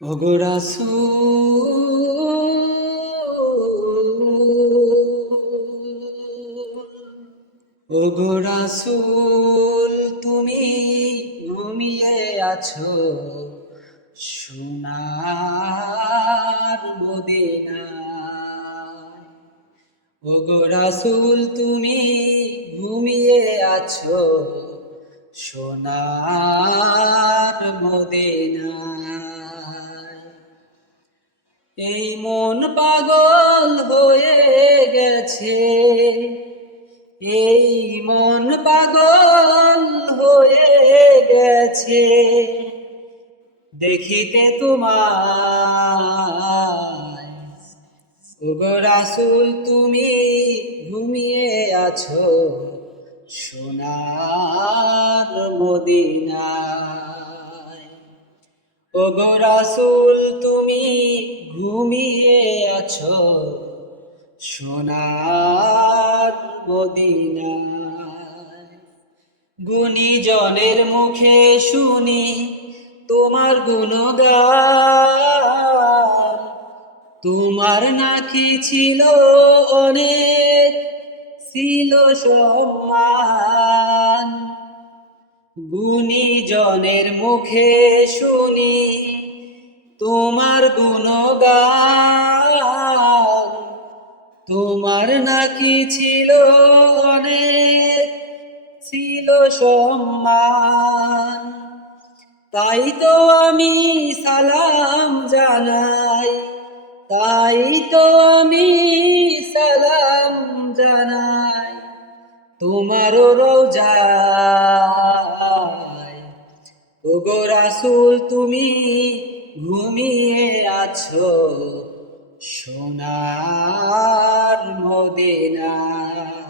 ওগো রাসূল তুমি ঘুমিয়ে আছো সোনার মদিনায়। ওগো রাসূল তুমি ঘুমিয়ে আছো সোনার মদিনায়। এই মন পাগল হয়ে গেছে, এই মন পাগল হয়ে গেছে দেখিতে তোমায়। ওগো রাসূল তুমি ঘুমিয়ে আছো সোনার মদিনায়। ওগো রাসূল তুমি ঘুমিয়ে আছো সোনার মদিনায়। গুণীজনের মুখে শুনি তোমার গুণগান, তোমার নাকি ছিল অনেক, ছিল সম্মান। গুণীজনের মুখে শুনি তোমার গুণগান, তোমার নাকি ছিল অনেক, ছিল সম্মান। তাই তো আমি সালাম জানাই, তাই তো আমি সালাম জানাই তোমার রওজায়। ওগো রাসূল তুমি ঘুমিয়ে আছো সোনার মদিনায়।